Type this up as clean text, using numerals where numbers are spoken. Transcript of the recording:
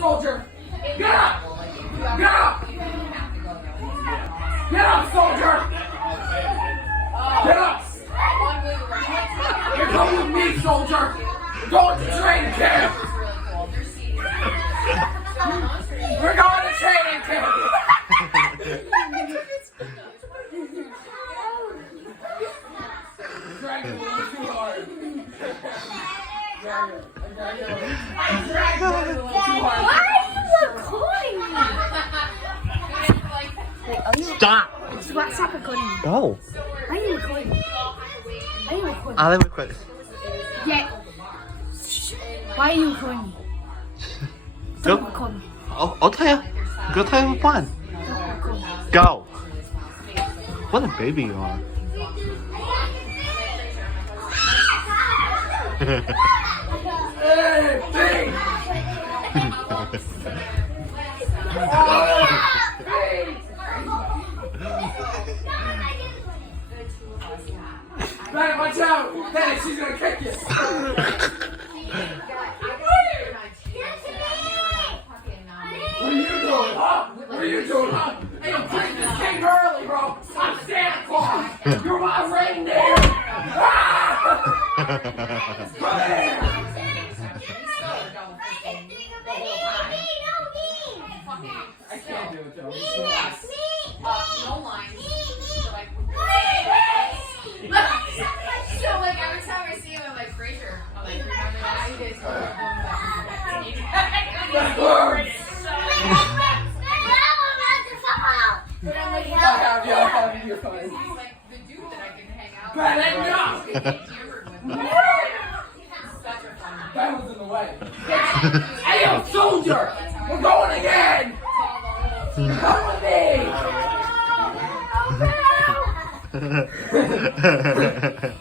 soldier! Get up! Get up! Get up, soldier! Get up! You're coming with me, soldier! We're going to training camp! We're going to training camp! Dragging a little too hard. I'm dragging a little too hard. Why are you recording me? Stop! Stop recording me. Go. Why are you recording me? Why are you recording me? I'll let me quit. Yeah. Why are you recording me? Go. Don't record me. I'll tell you. Go tell you fun. Don't record me. Go. What a baby you are. Hey, hey! Right, watch out! Hey, she's gonna kick you! What are you doing, huh? What are you doing, huh? Hey, you bring this came early, bro! I'm Santa Claus! You're my reindeer! Ah! Come here! I can't do it, though. No lines. So like every time I see him, I'm like, Fraser. I'm like, remember that? You guys go back. That hurts! But I'm like, I have you, you're fine. he's like the dude that I can hang out Bad enough! with. Get hammered with. Such a fun. That was in the way. Hey, yo, soldier! We're going again! Come with me!